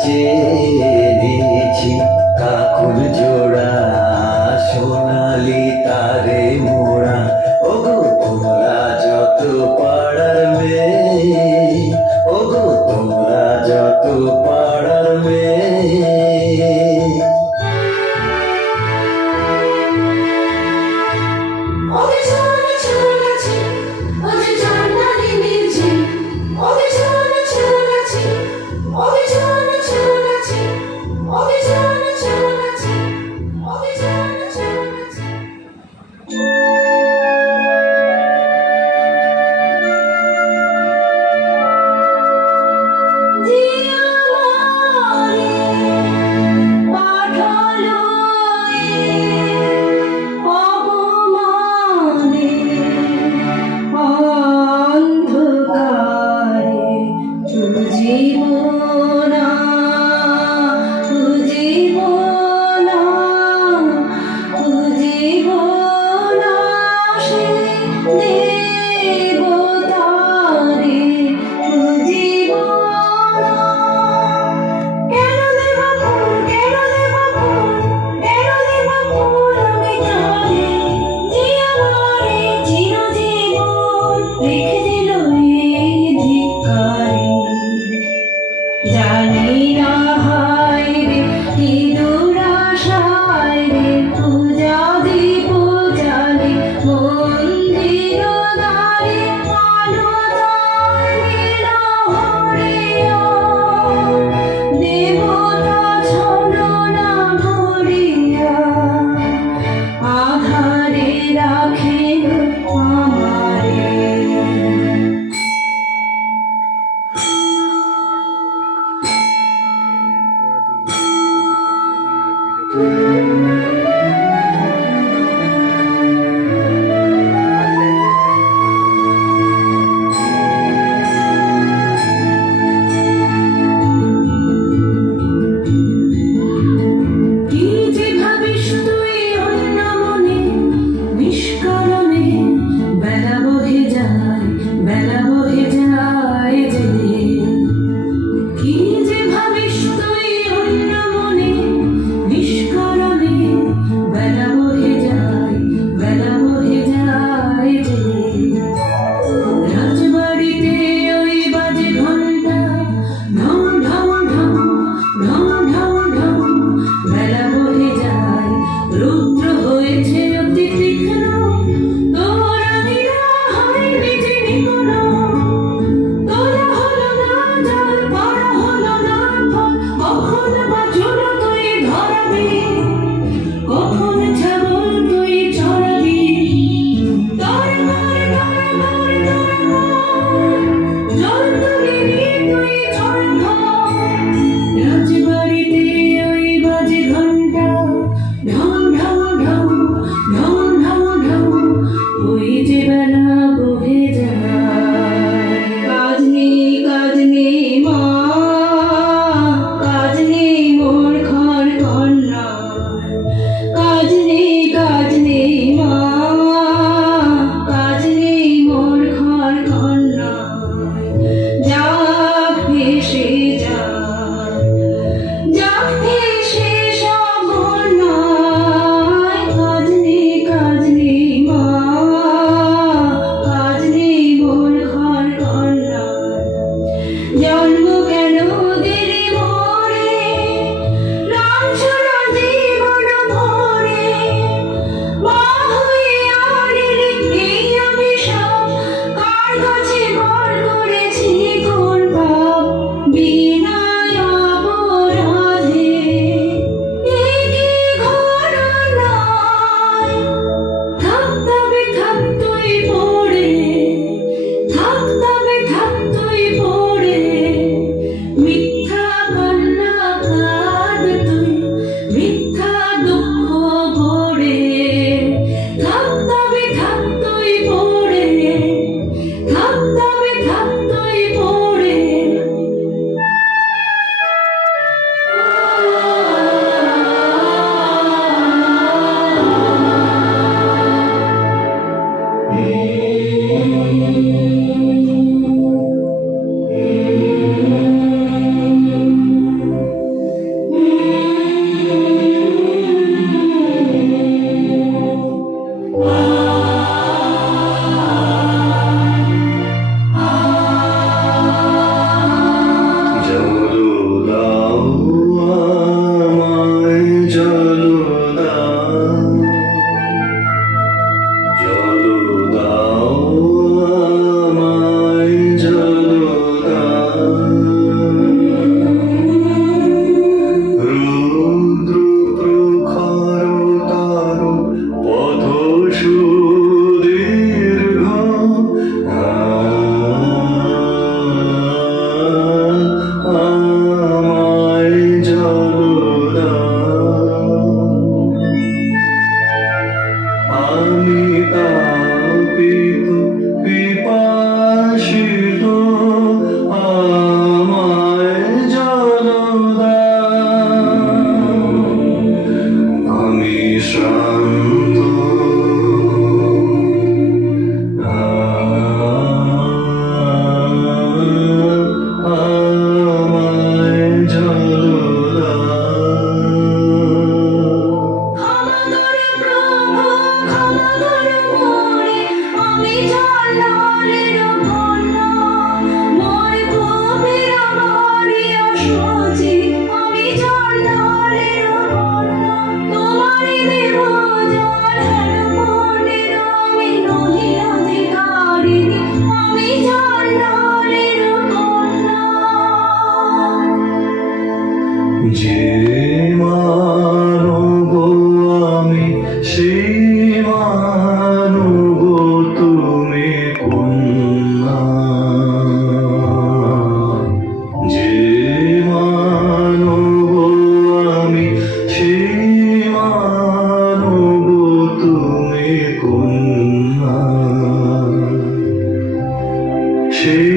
চেয়েছি কাকুর জোড়া সোনালি তারে মোড়া। ওগো তোমরা যত পাড়ার মেয়ে, ওগো তোমরা যত পাড়ার মেয়ে, জানি না হায় রে কি দুরাশায় রে পূজা দিব জানি মন্দির দ্বারে আলো তার নীল হরিয়া দেবতা ছলনা ভরিয়া আধারে রাখেন আমারে। যে মানব আমি সেই মানব তুমি কন্যা, যে মানব আমি সেই মানব তুমি কন্যা, সেই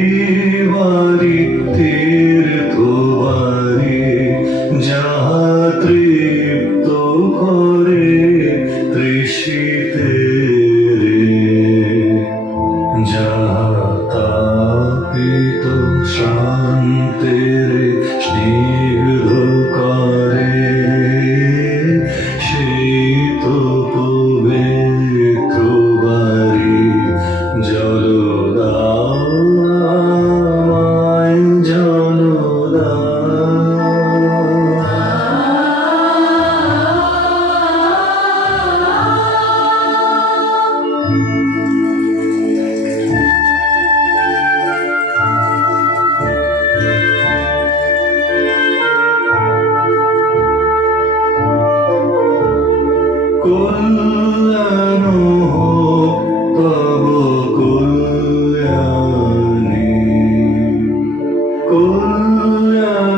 বাড়ি তীর্থবাড়ি যাহা তৃপ্ত করে তৃষিতে রে, যাহা তাপিত শান্তের স্নিগ্ধ করে সেই তো পবিত্র বাড়ি জলদা জলদা। কল্যাণ হোক তব কল্যাণী, কল্যাণ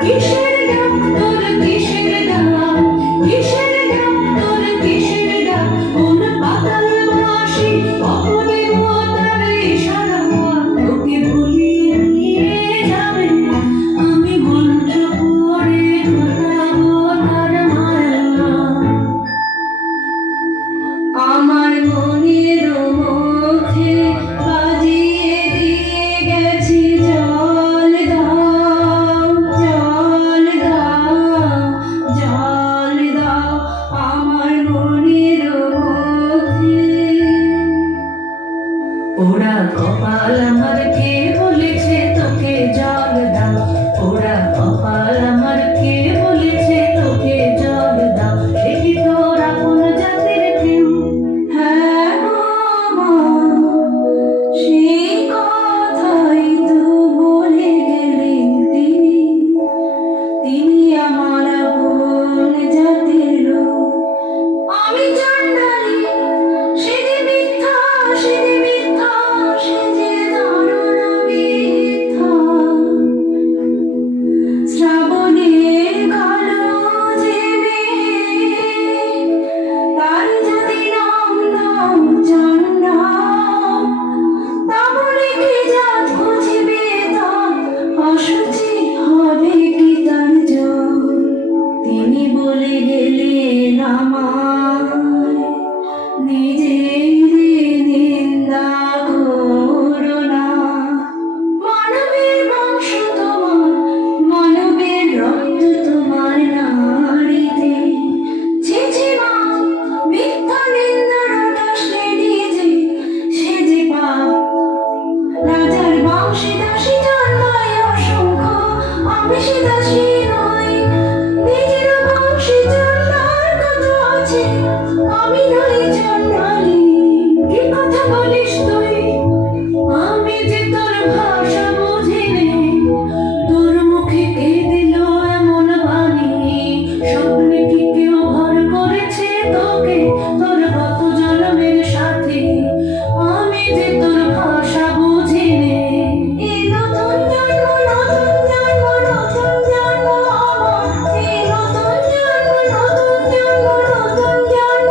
কিসের ডাক তোর কিসের ডাক কিসের ডাক তোর কিসের ডাক কোন পাতাল বাসি অপদেবতার ইশারা তোকে ভুলিয়ে নিয়ে যাবে আমি মন্ত্র পড়ে ঘটাবো তার মায়া আমার মনের মধ্যে বাজিয়ে দিয়ে গেছি জল দাও জল দাও জল দাও আমার মনের মধ্যে ওরা কপাল আমার কে বলেছে তোকে জল দাও ওরা কপাল আমার কে বলেছে তোকে জল দাও এটি তোর আপন জাতির প্রেম হ্যাঁ গো মা, সেই কথাই তো বলে গেলেন তিনি আমার আপন জাতির লোক আমি চণ্ডালী সে যে মিথ্যা সে যে মিথ্যা সে যে দারুণ মিথ্যা শ্রাবণের কালো যে মেঘ, তার যদি নাম দাও চণ্ডা তা বলে কি জাত খুঁজবে তার অসুচি হবে কি তার জল তিনি বলে গেলেন আমায় নিজের নিন্দা করো না মানবের বংশ তোমার মানবের রক্ত তোমার নাড়িতে ছি ছি মা মিথ্যা নিন্দার দাসে নিজে সে যে পাপ রাজার বংশে দাসী জন্মায় অসংখ্য আমি সে দাসী নই নিজের বংশে জন্মার কত আছে আমি নই চণ্ডালী কি কথা বলিস তুই আমি যে তোর ভাষা বুঝি নে তোর মুখে কে দিল এমন বাণী স্বপ্নে কি কেউ ভর করেছে তোকে তোর কত জন্মের সাথে আমি যে তোর ভাষা বুঝি নে এই নতুন জন্ম নতুন জন্ম নতুন জন্ম আমার এই নতুন জন্ম নতুন জন্ম নতুন জন্ম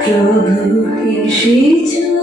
প্রভু এসেছো